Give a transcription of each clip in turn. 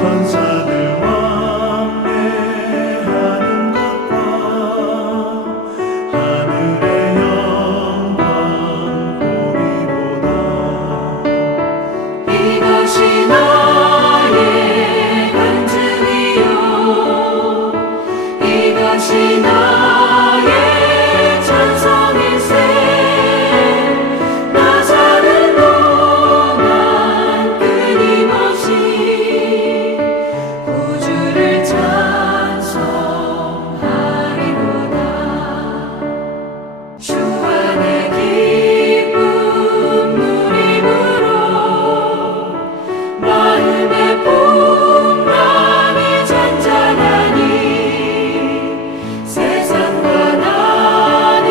천사들 왕래하는 것과 하늘의 영광 보리로다. 이것이 나의 간증이요 이것이 나의 찬송일세. 나 사는 동안 끊임없이 구주를 찬송하리로다. 주 안에 기쁨 누림으로 마음의 풍랑이 잔잔하니 세상과 나는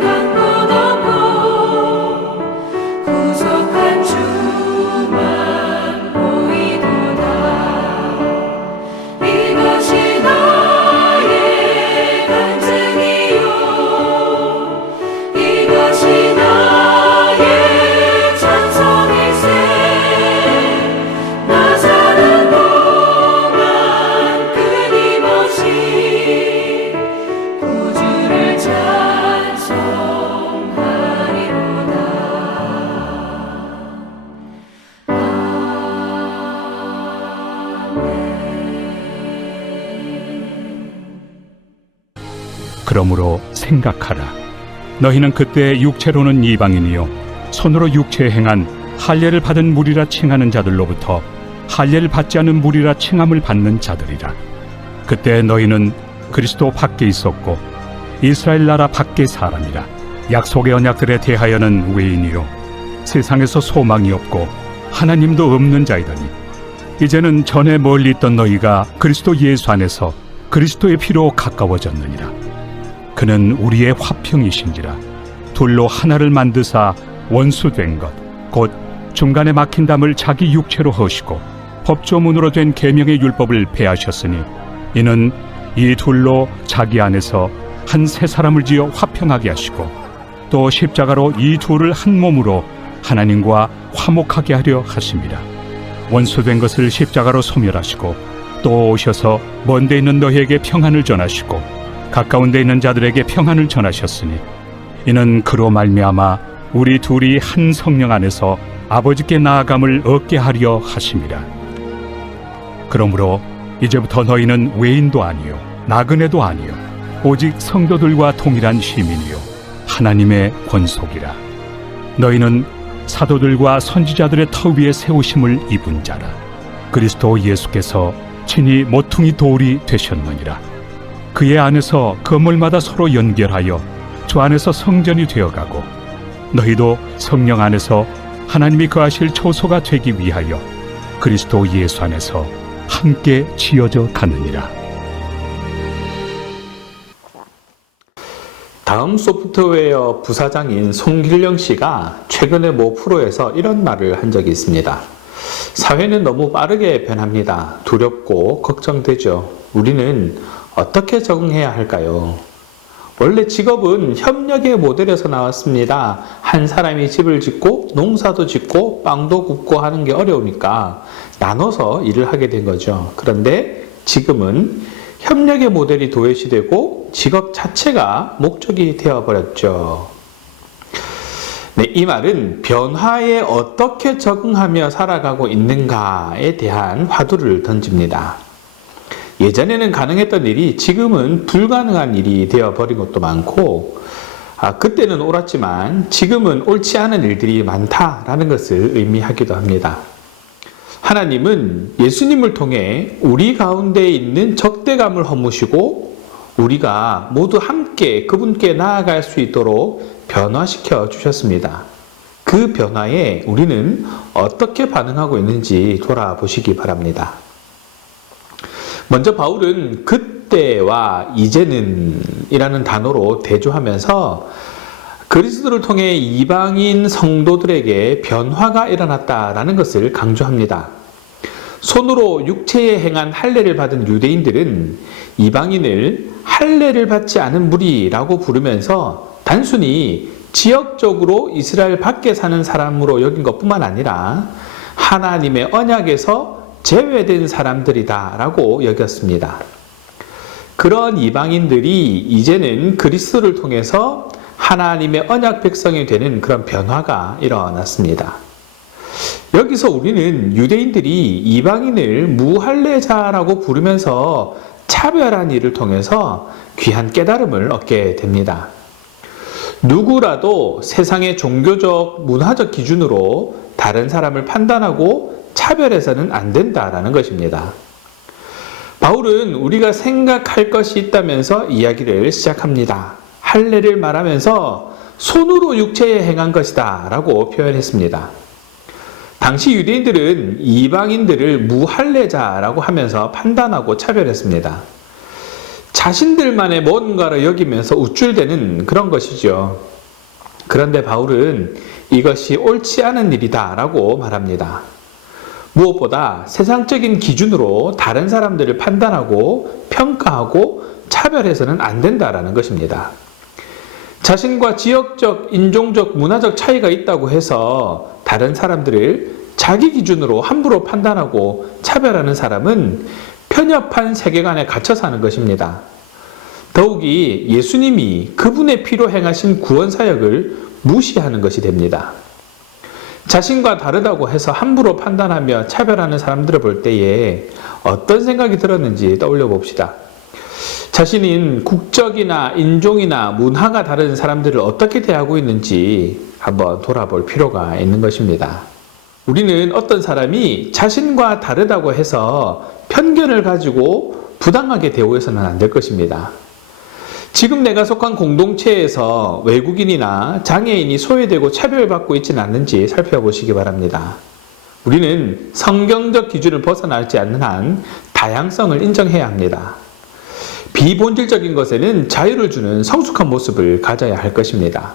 간 곳 없고 구속한 주만 보이도다. 이것이 나의 간증이요 이것이 나의 찬송일세. 나 사는 동안 끊임없이 구주를 그러므로 생각하라. 너희는 그때 육체로는 이방인이요 손으로 육체에 행한 할례를 받은 무리라 칭하는 자들로부터 할례를 받지 않은 무리라 칭함을 받는 자들이라. 그때 너희는 그리스도 밖에 있었고 이스라엘 나라 밖의 사람이라. 약속의 언약들에 대하여는 외인이요 세상에서 소망이 없고 하나님도 없는 자이더니 이제는 전에 멀리 있던 너희가 그리스도 예수 안에서 그리스도의 피로 가까워졌느니라. 그는 우리의 화평이신지라. 둘로 하나를 만드사 원수된 것 곧 중간에 막힌 담을 자기 육체로 허시고 법조문으로 된 계명의 율법을 폐하셨으니 이는 이 둘로 자기 안에서 한 새 사람을 지어 화평하게 하시고 또 십자가로 이 둘을 한 몸으로 하나님과 화목하게 하려 하심이라. 원수된 것을 십자가로 소멸하시고 또 오셔서 먼 데 있는 너희에게 평안을 전하시고 가까운 데 있는 자들에게 평안을 전하셨으니 이는 그로 말미암아 우리 둘이 한 성령 안에서 아버지께 나아감을 얻게 하려 하심이라. 그러므로 이제부터 너희는 외인도 아니요 나그네도 아니요 오직 성도들과 동일한 시민이요 하나님의 권속이라. 너희는 사도들과 선지자들의 터 위에 세우심을 입은 자라. 그리스도 예수께서 친히 모퉁이 돌이 되셨느니라. 그의 안에서 건물마다 서로 연결하여 주 안에서 성전이 되어가고 너희도 성령 안에서 하나님이 거하실 초소가 되기 위하여 그리스도 예수 안에서 함께 지어져 가느니라. 다음 소프트웨어 부사장인 송길령 씨가 최근에 모 프로에서 이런 말을 한 적이 있습니다. 사회는 너무 빠르게 변합니다. 두렵고 걱정되죠. 우리는 어떻게 적응해야 할까요? 원래 직업은 협력의 모델에서 나왔습니다. 한 사람이 집을 짓고 농사도 짓고 빵도 굽고 하는 게 어려우니까 나눠서 일을 하게 된 거죠. 그런데 지금은 협력의 모델이 도외시되고 직업 자체가 목적이 되어버렸죠. 네, 이 말은 변화에 어떻게 적응하며 살아가고 있는가에 대한 화두를 던집니다. 예전에는 가능했던 일이 지금은 불가능한 일이 되어버린 것도 많고 그때는 옳았지만 지금은 옳지 않은 일들이 많다라는 것을 의미하기도 합니다. 하나님은 예수님을 통해 우리 가운데 있는 적대감을 허무시고 우리가 모두 함께 그분께 나아갈 수 있도록 변화시켜 주셨습니다. 그 변화에 우리는 어떻게 반응하고 있는지 돌아보시기 바랍니다. 먼저 바울은 그때와 이제는 이라는 단어로 대조하면서 그리스도를 통해 이방인 성도들에게 변화가 일어났다라는 것을 강조합니다. 손으로 육체에 행한 할례를 받은 유대인들은 이방인을 할례를 받지 않은 무리라고 부르면서 단순히 지역적으로 이스라엘 밖에 사는 사람으로 여긴 것뿐만 아니라 하나님의 언약에서 제외된 사람들이다라고 여겼습니다. 그런 이방인들이 이제는 그리스도를 통해서 하나님의 언약 백성이 되는 그런 변화가 일어났습니다. 여기서 우리는 유대인들이 이방인을 무할례자라고 부르면서 차별한 일을 통해서 귀한 깨달음을 얻게 됩니다. 누구라도 세상의 종교적, 문화적 기준으로 다른 사람을 판단하고 차별해서는 안 된다라는 것입니다. 바울은 우리가 생각할 것이 있다면서 이야기를 시작합니다. 할례를 말하면서 손으로 육체에 행한 것이다 라고 표현했습니다. 당시 유대인들은 이방인들을 무할례자라고 하면서 판단하고 차별했습니다. 자신들만의 뭔가를 여기면서 우쭐대는 그런 것이죠. 그런데 바울은 이것이 옳지 않은 일이다 라고 말합니다. 무엇보다 세상적인 기준으로 다른 사람들을 판단하고 평가하고 차별해서는 안 된다라는 것입니다. 자신과 지역적, 인종적, 문화적 차이가 있다고 해서 다른 사람들을 자기 기준으로 함부로 판단하고 차별하는 사람은 편협한 세계관에 갇혀 사는 것입니다. 더욱이 예수님이 그분의 피로 행하신 구원 사역을 무시하는 것이 됩니다. 자신과 다르다고 해서 함부로 판단하며 차별하는 사람들을 볼 때에 어떤 생각이 들었는지 떠올려 봅시다. 자신인 국적이나 인종이나 문화가 다른 사람들을 어떻게 대하고 있는지 한번 돌아볼 필요가 있는 것입니다. 우리는 어떤 사람이 자신과 다르다고 해서 편견을 가지고 부당하게 대우해서는 안 될 것입니다. 지금 내가 속한 공동체에서 외국인이나 장애인이 소외되고 차별받고 있지는 않는지 살펴보시기 바랍니다. 우리는 성경적 기준을 벗어나지 않는 한 다양성을 인정해야 합니다. 비본질적인 것에는 자유를 주는 성숙한 모습을 가져야 할 것입니다.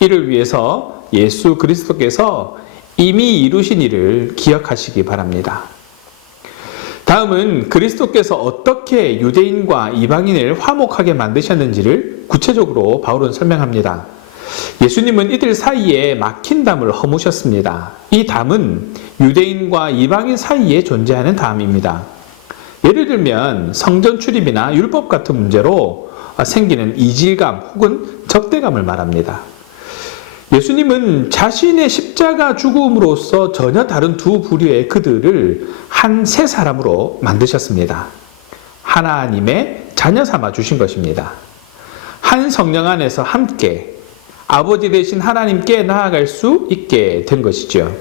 이를 위해서 예수 그리스도께서 이미 이루신 일을 기억하시기 바랍니다. 다음은 그리스도께서 어떻게 유대인과 이방인을 화목하게 만드셨는지를 구체적으로 바울은 설명합니다. 예수님은 이들 사이에 막힌 담을 허무셨습니다. 이 담은 유대인과 이방인 사이에 존재하는 담입니다. 예를 들면 성전 출입이나 율법 같은 문제로 생기는 이질감 혹은 적대감을 말합니다. 예수님은 자신의 십자가 죽음으로써 전혀 다른 두 부류의 그들을 한 세 사람으로 만드셨습니다. 하나님의 자녀 삼아 주신 것입니다. 한 성령 안에서 함께 아버지 되신 하나님께 나아갈 수 있게 된 것이죠.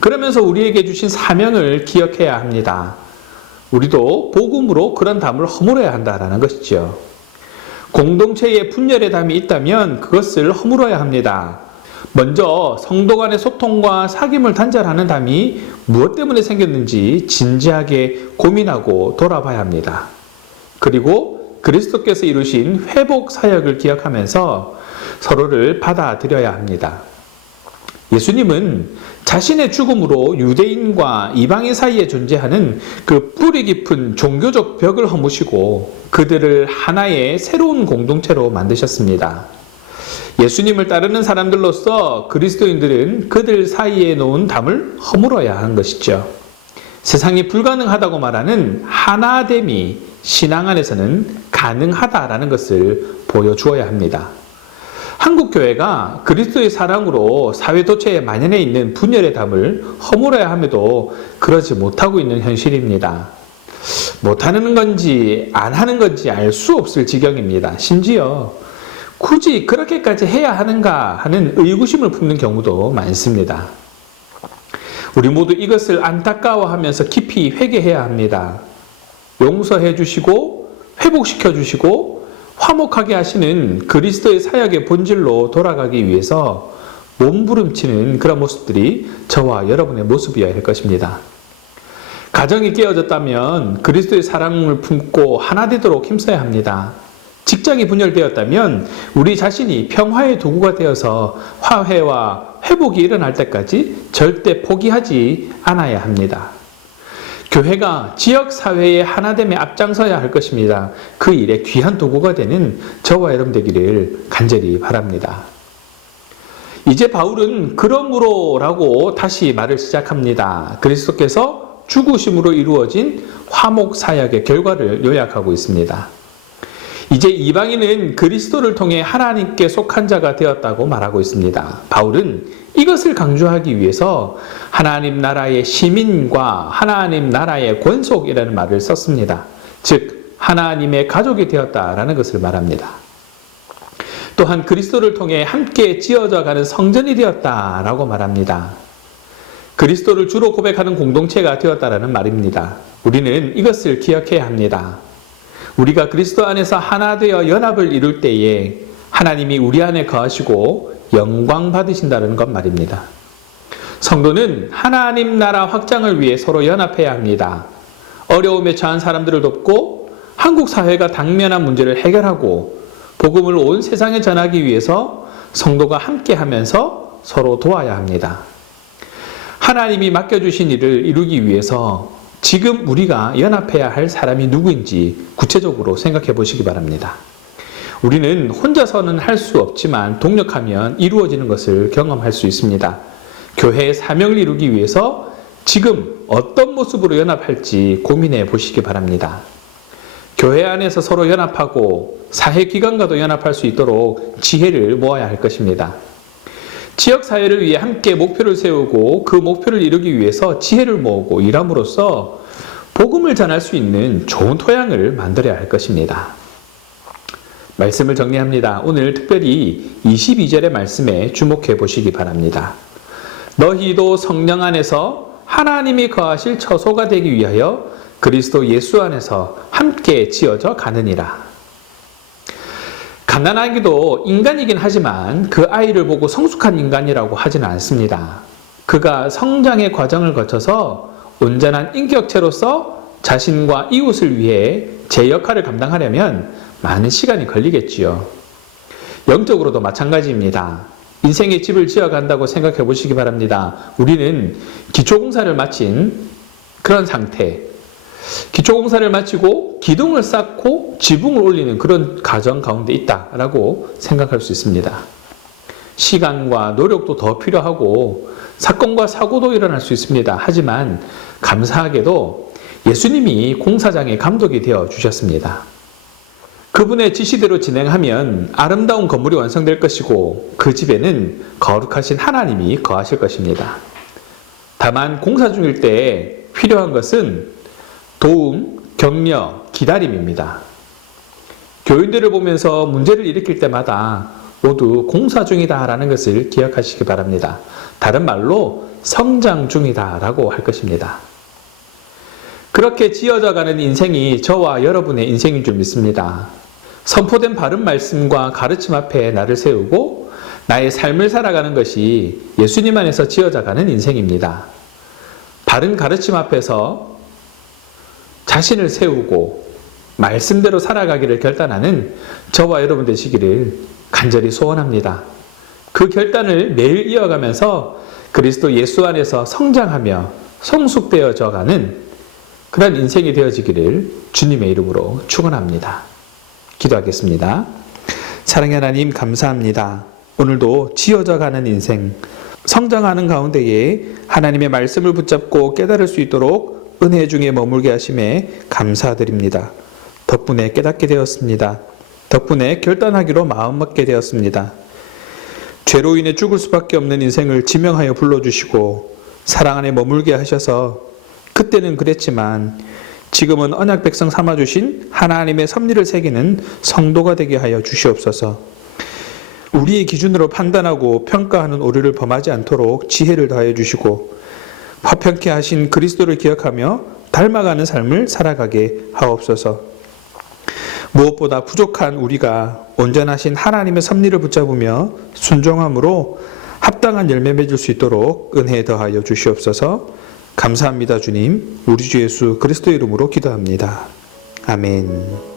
그러면서 우리에게 주신 사명을 기억해야 합니다. 우리도 복음으로 그런 담을 허물어야 한다는 것이죠. 공동체에 분열의 담이 있다면 그것을 허물어야 합니다. 먼저 성도 간의 소통과 사귐을 단절하는 담이 무엇 때문에 생겼는지 진지하게 고민하고 돌아봐야 합니다. 그리고 그리스도께서 이루신 회복 사역을 기억하면서 서로를 받아들여야 합니다. 예수님은 자신의 죽음으로 유대인과 이방인 사이에 존재하는 그 뿌리 깊은 종교적 벽을 허무시고 그들을 하나의 새로운 공동체로 만드셨습니다. 예수님을 따르는 사람들로서 그리스도인들은 그들 사이에 놓은 담을 허물어야 하는 것이죠. 세상이 불가능하다고 말하는 하나됨이 신앙 안에서는 가능하다라는 것을 보여주어야 합니다. 한국교회가 그리스도의 사랑으로 사회 도처에 만연해 있는 분열의 담을 허물어야 함에도 그러지 못하고 있는 현실입니다. 못하는 건지 안 하는 건지 알 수 없을 지경입니다. 심지어 굳이 그렇게까지 해야 하는가 하는 의구심을 품는 경우도 많습니다. 우리 모두 이것을 안타까워하면서 깊이 회개해야 합니다. 용서해 주시고 회복시켜 주시고 화목하게 하시는 그리스도의 사역의 본질로 돌아가기 위해서 몸부림치는 그런 모습들이 저와 여러분의 모습이어야 할 것입니다. 가정이 깨어졌다면 그리스도의 사랑을 품고 하나 되도록 힘써야 합니다. 직장이 분열되었다면 우리 자신이 평화의 도구가 되어서 화해와 회복이 일어날 때까지 절대 포기하지 않아야 합니다. 교회가 지역사회의 하나됨에 앞장서야 할 것입니다. 그 일에 귀한 도구가 되는 저와 여러분 되기를 간절히 바랍니다. 이제 바울은 그러므로라고 다시 말을 시작합니다. 그리스도께서 죽으심으로 이루어진 화목 사역의 결과를 요약하고 있습니다. 이제 이방인은 그리스도를 통해 하나님께 속한 자가 되었다고 말하고 있습니다. 바울은 이것을 강조하기 위해서 하나님 나라의 시민과 하나님 나라의 권속이라는 말을 썼습니다. 즉 하나님의 가족이 되었다라는 것을 말합니다. 또한 그리스도를 통해 함께 지어져 가는 성전이 되었다라고 말합니다. 그리스도를 주로 고백하는 공동체가 되었다라는 말입니다. 우리는 이것을 기억해야 합니다. 우리가 그리스도 안에서 하나 되어 연합을 이룰 때에 하나님이 우리 안에 거하시고 영광 받으신다는 것 말입니다. 성도는 하나님 나라 확장을 위해 서로 연합해야 합니다. 어려움에 처한 사람들을 돕고 한국 사회가 당면한 문제를 해결하고 복음을 온 세상에 전하기 위해서 성도가 함께하면서 서로 도와야 합니다. 하나님이 맡겨주신 일을 이루기 위해서 지금 우리가 연합해야 할 사람이 누구인지 구체적으로 생각해 보시기 바랍니다. 우리는 혼자서는 할 수 없지만 동력하면 이루어지는 것을 경험할 수 있습니다. 교회의 사명을 이루기 위해서 지금 어떤 모습으로 연합할지 고민해 보시기 바랍니다. 교회 안에서 서로 연합하고 사회기관과도 연합할 수 있도록 지혜를 모아야 할 것입니다. 지역사회를 위해 함께 목표를 세우고 그 목표를 이루기 위해서 지혜를 모으고 일함으로써 복음을 전할 수 있는 좋은 토양을 만들어야 할 것입니다. 말씀을 정리합니다. 오늘 특별히 22절의 말씀에 주목해 보시기 바랍니다. 너희도 성령 안에서 하나님이 거하실 처소가 되기 위하여 그리스도 예수 안에서 함께 지어져 가느니라. 갓난아기도 인간이긴 하지만 그 아이를 보고 성숙한 인간이라고 하지는 않습니다. 그가 성장의 과정을 거쳐서 온전한 인격체로서 자신과 이웃을 위해 제 역할을 감당하려면 많은 시간이 걸리겠지요. 영적으로도 마찬가지입니다. 인생의 집을 지어간다고 생각해 보시기 바랍니다. 우리는 기초공사를 마친 그런 상태, 기초공사를 마치고 기둥을 쌓고 지붕을 올리는 그런 과정 가운데 있다라고 생각할 수 있습니다. 시간과 노력도 더 필요하고 사건과 사고도 일어날 수 있습니다. 하지만 감사하게도 예수님이 공사장의 감독이 되어 주셨습니다. 그분의 지시대로 진행하면 아름다운 건물이 완성될 것이고 그 집에는 거룩하신 하나님이 거하실 것입니다. 다만 공사 중일 때 필요한 것은 도움, 격려, 기다림입니다. 교인들을 보면서 문제를 일으킬 때마다 모두 공사 중이다라는 것을 기억하시기 바랍니다. 다른 말로 성장 중이다라고 할 것입니다. 그렇게 지어져가는 인생이 저와 여러분의 인생인 줄 믿습니다. 선포된 바른 말씀과 가르침 앞에 나를 세우고 나의 삶을 살아가는 것이 예수님 안에서 지어져가는 인생입니다. 바른 가르침 앞에서 자신을 세우고 말씀대로 살아가기를 결단하는 저와 여러분 되시기를 간절히 소원합니다. 그 결단을 매일 이어가면서 그리스도 예수 안에서 성장하며 성숙되어져 가는 그런 인생이 되어지기를 주님의 이름으로 축원합니다. 기도하겠습니다. 사랑의 하나님 감사합니다. 오늘도 지어져 가는 인생, 성장하는 가운데에 하나님의 말씀을 붙잡고 깨달을 수 있도록 은혜 중에 머물게 하심에 감사드립니다. 덕분에 깨닫게 되었습니다. 덕분에 결단하기로 마음먹게 되었습니다. 죄로 인해 죽을 수밖에 없는 인생을 지명하여 불러주시고 사랑 안에 머물게 하셔서 그때는 그랬지만 지금은 언약 백성 삼아주신 하나님의 섭리를 새기는 성도가 되게 하여 주시옵소서. 우리의 기준으로 판단하고 평가하는 오류를 범하지 않도록 지혜를 더하여 주시고 화평케 하신 그리스도를 기억하며 닮아가는 삶을 살아가게 하옵소서. 무엇보다 부족한 우리가 온전하신 하나님의 섭리를 붙잡으며 순종함으로 합당한 열매 맺을 수 있도록 은혜 더하여 주시옵소서. 감사합니다 주님. 우리 주 예수 그리스도의 이름으로 기도합니다. 아멘.